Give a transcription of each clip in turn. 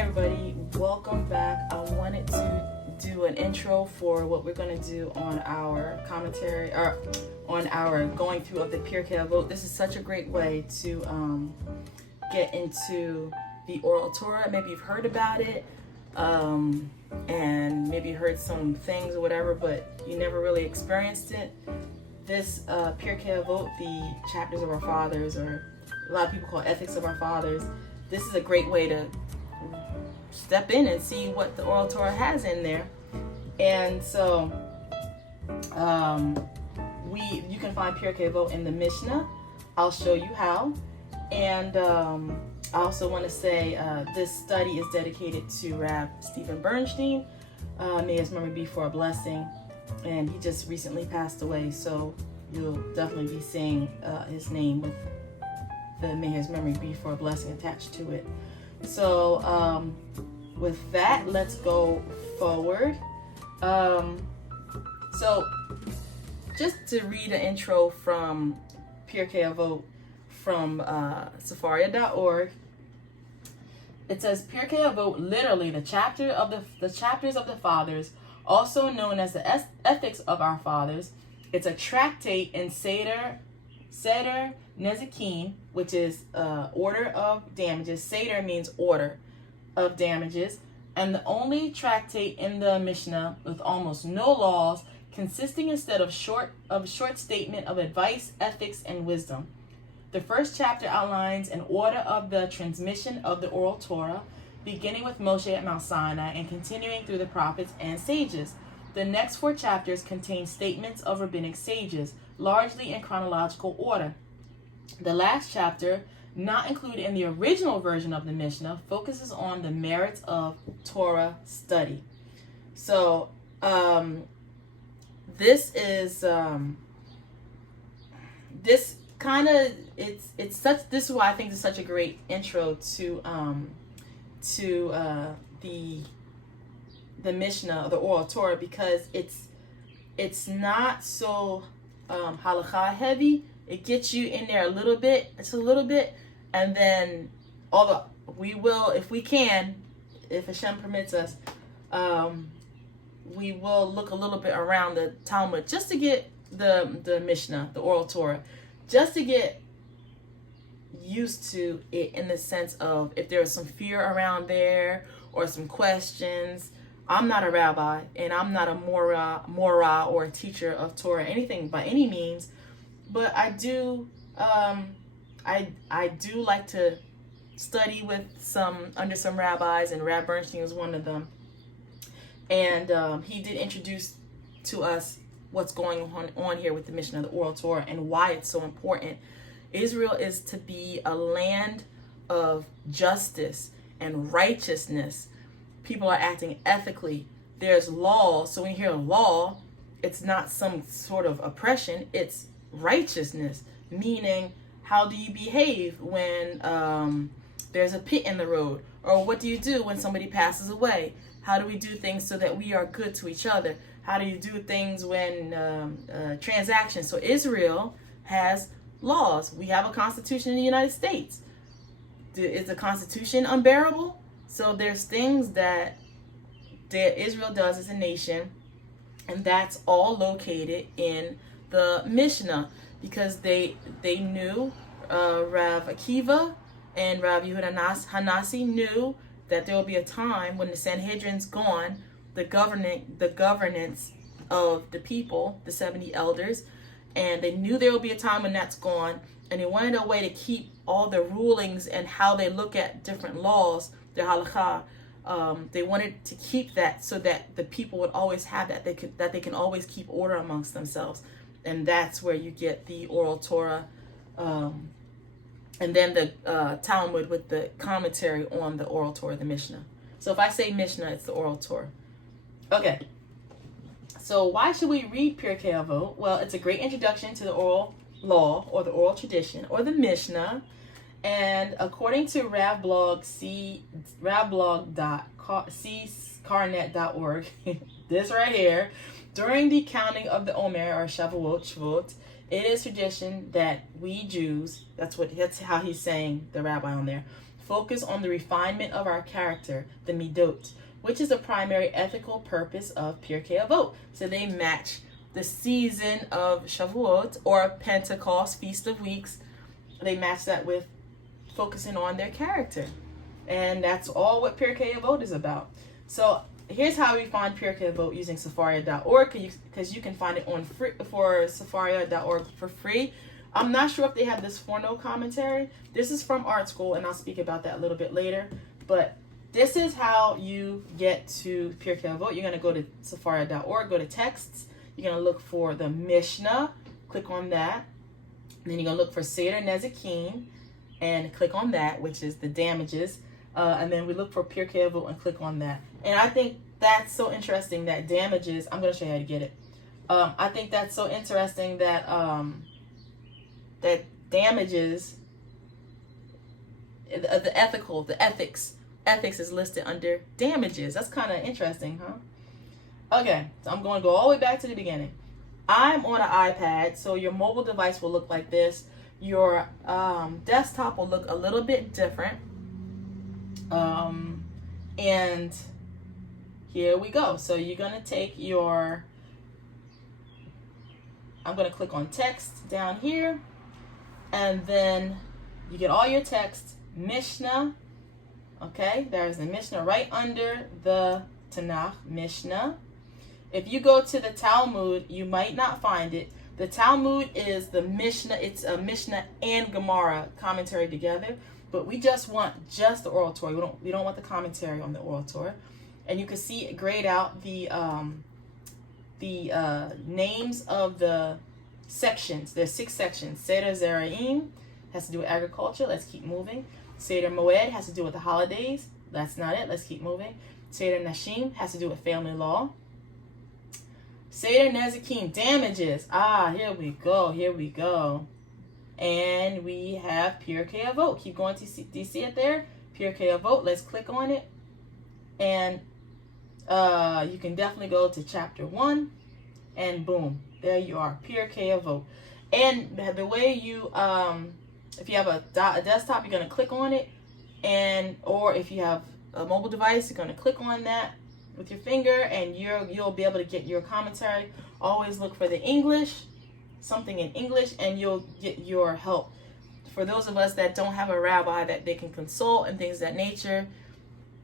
everybody, welcome back. I wanted to do an intro for what we're going to do on our commentary, or on our going through of the Pirkei Avot. This is such a great way to get into the oral Torah. Maybe you've heard about it, and maybe you heard some things or whatever, but you never really experienced it. This Pirkei Avot, the chapters of our fathers, or a lot of people call ethics of our fathers, this is a great way to step in and see what the oral Torah has in there. And so you can find Pirkei Avot in the Mishnah. I'll show you how. And I also want to say this study is dedicated to Rav Bernstein. May his memory be for a blessing. And he just recently passed away, so you'll definitely be seeing his name with the may his memory be for a blessing attached to it. So with that, let's go forward. So just to read an intro from Pirkei Avot from Sefaria.org. It says Pirkei Avot, literally the chapters of the fathers, also known as the ethics of our fathers. It's a tractate in Seder Nezikin, which is order of damages. Seder means order of damages, and the only tractate in the Mishnah with almost no laws, consisting instead of short statement of advice, ethics, and wisdom. The first chapter outlines an order of the transmission of the oral Torah, beginning with Moshe at Mount Sinai and continuing through the prophets and sages. The next 4 chapters contain statements of rabbinic sages, largely in chronological order. The last chapter, not included in the original version of the Mishnah, focuses on the merits of Torah study. So this is this is why I think it's such a great intro to the Mishnah, the oral Torah, because it's not so halakha heavy. It gets you in there a little bit, and then we will, if we can, if Hashem permits us, we will look a little bit around the Talmud just to get the Mishnah, the oral Torah, just to get used to it in the sense of if there is some fear around there or some questions. I'm not a rabbi, and I'm not a mora or a teacher of Torah, anything by any means, but I do I do like to study with under some rabbis, and Rav Bernstein was one of them. And he did introduce to us what's going on here with the mission of the oral Torah and why it's so important. Israel is to be a land of justice and righteousness. People are acting ethically. There's law. So when you hear law, it's not some sort of oppression. It's righteousness, meaning how do you behave when there's a pit in the road? Or what do you do when somebody passes away? How do we do things so that we are good to each other? How do you do things when transactions? So Israel has laws. We have a constitution in the United States. Is the constitution unbearable? So there's things that Israel does as a nation, and that's all located in the Mishnah, because they knew, Rav Akiva and Rav Yehuda Hanasi knew that there will be a time when the Sanhedrin's gone, the governance of the people, the 70 elders, and they knew there will be a time when that's gone, and they wanted a way to keep all the rulings and how they look at different laws, the halakha. They wanted to keep that so that the people would always have that they can always keep order amongst themselves, and that's where you get the oral Torah, and then the Talmud with the commentary on the oral Torah, the Mishnah. So if I say Mishnah, it's the oral Torah. Okay. So why should we read Pirkei Avot? Well, it's a great introduction to the oral law, or the oral tradition, or the Mishnah. And according to ravblog, ccarnet.org, this right here, during the counting of the Omer, or Shavuot, it is tradition that we Jews, that's how he's saying, the rabbi on there, focus on the refinement of our character, the midot, which is the primary ethical purpose of Pirkei Avot. So they match the season of Shavuot, or Pentecost, Feast of Weeks. They match that with focusing on their character. And that's all what Pirkei Avot is about. So here's how we find Pirkei Avot using Sefaria.org, because you can find it on free for Sefaria.org for free. I'm not sure if they have this Sforno commentary. This is from Art School, and I'll speak about that a little bit later. But this is how you get to Pirkei Avot. You're going to go to Sefaria.org, go to texts. You're going to look for the Mishnah, click on that. And then you're going to look for Seder Nezikin and click on that, which is the damages. And then we look for Pirkei Avot and click on that. And I think that's so interesting that damages, I'm going to show you how to get it. I think that's so interesting that that damages, the ethics is listed under damages. That's kind of interesting, huh? Okay, so I'm going to go all the way back to the beginning. I'm on an iPad, so your mobile device will look like this. Your desktop will look a little bit different. And here we go. So you're going to take your, I'm going to click on text down here. And then you get all your text, Mishnah. Okay, there's the Mishnah right under the Tanakh, Mishnah. If you go to the Talmud, you might not find it. The Talmud is the Mishnah. It's a Mishnah and Gemara commentary together. But we just want just the oral Torah. We don't want the commentary on the oral Torah. And you can see it grayed out the names of the sections. There's 6 sections. Seder Zeraim has to do with agriculture. Let's keep moving. Seder Moed has to do with the holidays. That's not it. Let's keep moving. Seder Nashim has to do with family law. Seder Nezikin, damages. Here we go. And we have Pirkei Avot. Keep going. Do you see it there? Pirkei Avot. Let's click on it. And you can definitely go to chapter 1. And boom, there you are. Pirkei Avot. And the way you, if you have a desktop, you're going to click on it. Or if you have a mobile device, you're going to click on that with your finger, and you'll be able to get your commentary. Always look for the English, something in English, and you'll get your help. For those of us that don't have a rabbi that they can consult and things of that nature,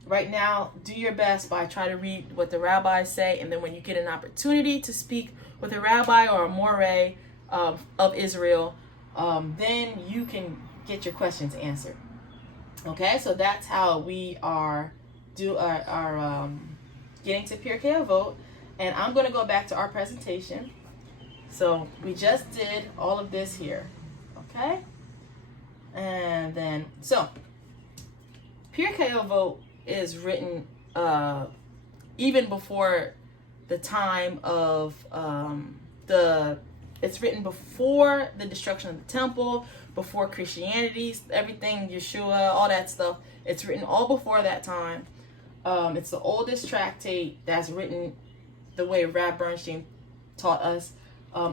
right now, do your best by trying to read what the rabbis say, and then when you get an opportunity to speak with a rabbi or a moreh of Israel, then you can get your questions answered. Okay, so that's how we are getting to Pirkei Avot, and I'm going to go back to our presentation. So we just did all of this here, okay? And then, so Pirkei Avot is written even before the time of it's written before the destruction of the temple, before Christianity, everything, Yeshua, all that stuff. It's written all before that time. It's the oldest tractate that's written the way Rav Bernstein taught us.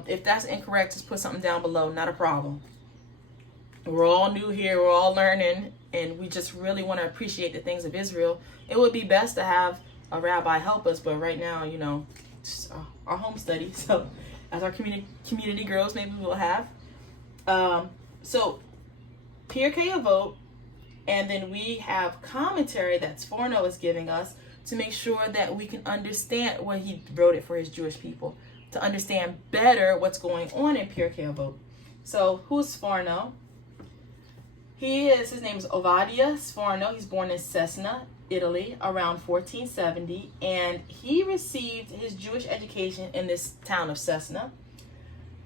If that's incorrect, just put something down below. Not a problem. We're all new here. We're all learning. And we just really want to appreciate the things of Israel. It would be best to have a rabbi help us. But right now, just our home study. So as our community grows, maybe we'll have. So Pirkei Avot. And then we have commentary that Sforno is giving us to make sure that we can understand when he wrote it for his Jewish people, to understand better what's going on in Pirkei Avot. So who's Sforno? His name is Ovadia Sforno. He's born in Cesena, Italy, around 1470, and he received his Jewish education in this town of Cesena.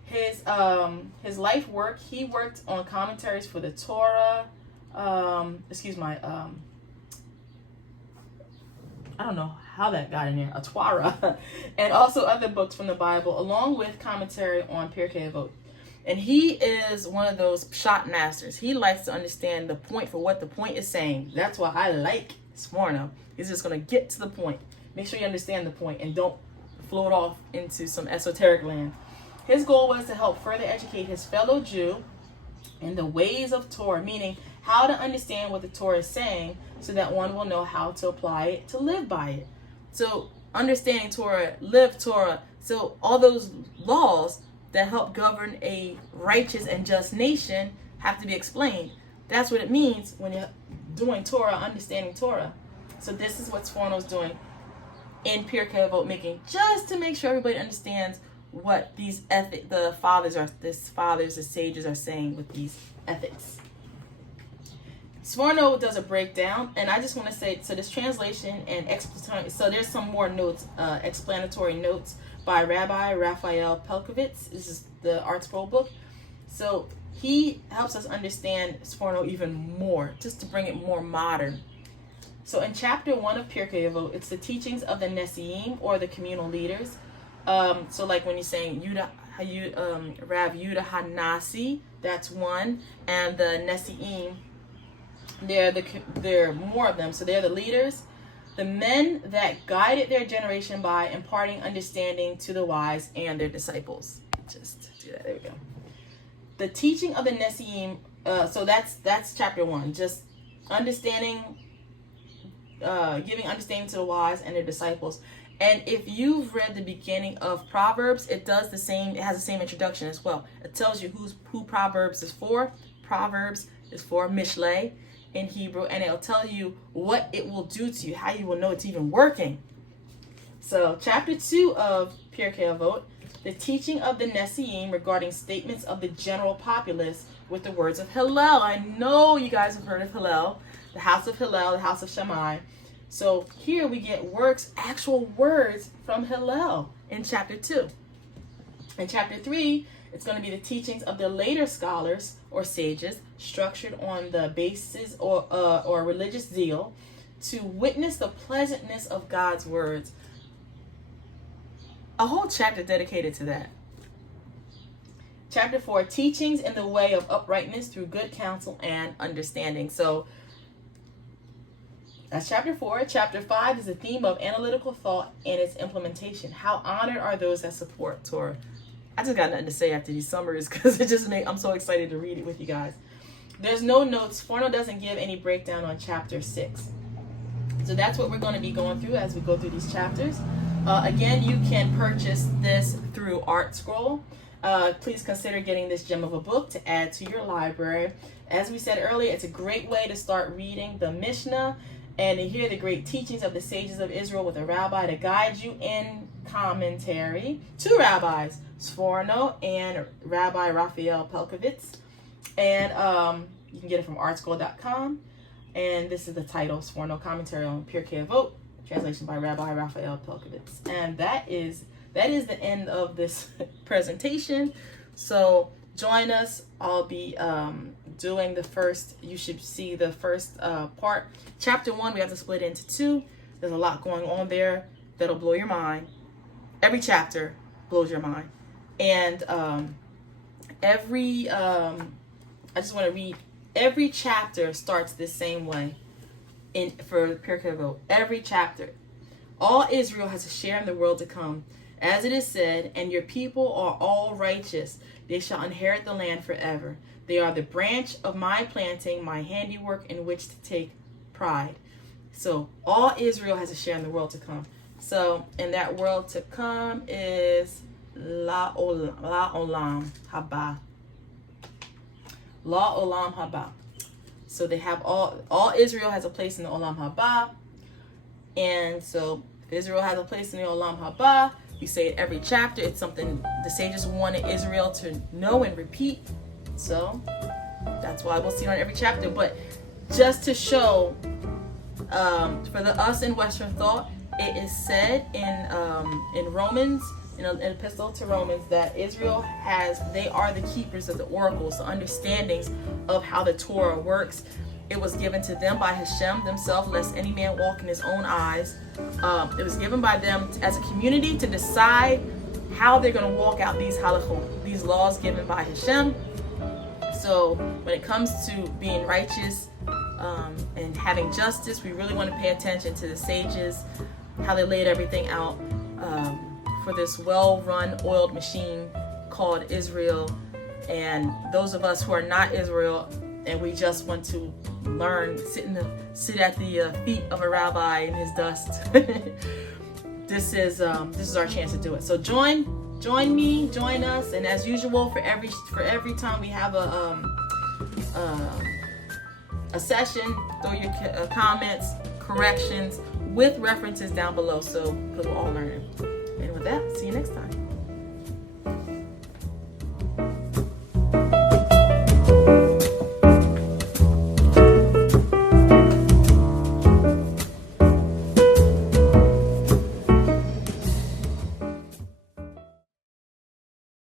His life work, he worked on commentaries for the Torah. I don't know how that got in there, a Torah, and also other books from the Bible, along with commentary on Pirkei Avot. And he is one of those shot masters. He likes to understand the point for what the point is saying. That's why I like Sforno. He's just going to get to the point. Make sure you understand the point and don't float off into some esoteric land. His goal was to help further educate his fellow Jew in the ways of Torah, meaning how to understand what the Torah is saying so that one will know how to apply it, to live by it. So understanding Torah, live Torah. So all those laws that help govern a righteous and just nation have to be explained. That's what it means when you're doing Torah, understanding Torah. So this is what Sforno is doing in Pirkei Avot, making just to make sure everybody understands what these the sages are saying with these ethics. Sforno does a breakdown, and I just want to say, so this translation and explanatory, so there's some more notes, explanatory notes by Rabbi Raphael Pelkovitz. This is the Art Scroll book. So he helps us understand Sforno even more, just to bring it more modern. So in chapter 1 of Pirkei Avot, it's the teachings of the Nesiim, or the communal leaders. So like when you're saying Rav Yudah HaNasi, that's one, and the Nesiim, they're more of them. So they're the leaders, the men that guided their generation by imparting understanding to the wise and their disciples. Just do that. There we go. The teaching of the Nesiim. So that's chapter 1. Just understanding, giving understanding to the wise and their disciples. And if you've read the beginning of Proverbs, it does the same. It has the same introduction as well. It tells you who Proverbs is for. Proverbs is for Mishlei in Hebrew, and it'll tell you what it will do to you, how you will know it's even working. So chapter 2 of Pirkei Avot, the teaching of the Nesiim regarding statements of the general populace with the words of Hillel. I know you guys have heard of Hillel, the house of Hillel, the house of Shammai. So here we get actual words from Hillel in chapter 2. In chapter 3, it's going to be the teachings of the later scholars or sages, structured on the basis or religious zeal, to witness the pleasantness of God's words. A whole chapter dedicated to that. Chapter 4, teachings in the way of uprightness through good counsel and understanding. So that's chapter 4. Chapter 5 is the theme of analytical thought and its implementation. How honored are those that support Torah. I just got nothing to say after these summaries because I'm so excited to read it with you guys. There's no notes. Sforno doesn't give any breakdown on chapter 6. So that's what we're going to be going through as we go through these chapters. Again, you can purchase this through Art Scroll. Please consider getting this gem of a book to add to your library. As we said earlier, it's a great way to start reading the Mishnah and to hear the great teachings of the sages of Israel with a rabbi to guide you in commentary. 2 rabbis, Sforno and Rabbi Raphael Pelkovitz. And you can get it from artscroll.com. And this is the title, Sforno Commentary on Pirkei Avot, translation by Rabbi Raphael Pelkovitz. And that is the end of this presentation. So join us. I'll be doing the first, you should see the first part. Chapter 1, we have to split into 2. There's a lot going on there that'll blow your mind. Every chapter blows your mind. And I just want to read, every chapter starts the same way for Pirkei Avot. Every chapter. All Israel has a share in the world to come. As it is said, and your people are all righteous. They shall inherit the land forever. They are the branch of my planting, my handiwork in which to take pride. So all Israel has a share in the world to come. So, and that world to come is La Olam Haba. La Olam Haba. So they have all Israel has a place in the Olam Haba. And so Israel has a place in the Olam Haba. We say it every chapter. It's something the sages wanted Israel to know and repeat. So that's why we'll see it on every chapter. But just to show, for us in Western thought, it is said in Romans, in an epistle to Romans, that Israel they are the keepers of the oracles, the understandings of how the Torah works. It was given to them by Hashem themselves, lest any man walk in his own eyes. It was given by them as a community to decide how they're going to walk out these halachot, these laws given by Hashem. So when it comes to being righteous and having justice, we really want to pay attention to the sages, how they laid everything out for this well-run, oiled machine called Israel. And those of us who are not Israel and we just want to learn, sit at the feet of a rabbi in his dust. This is our chance to do it. So join us, and as usual, for every time we have a session, throw your comments, corrections with references down below, so because we're all learning. And with that, see you next time.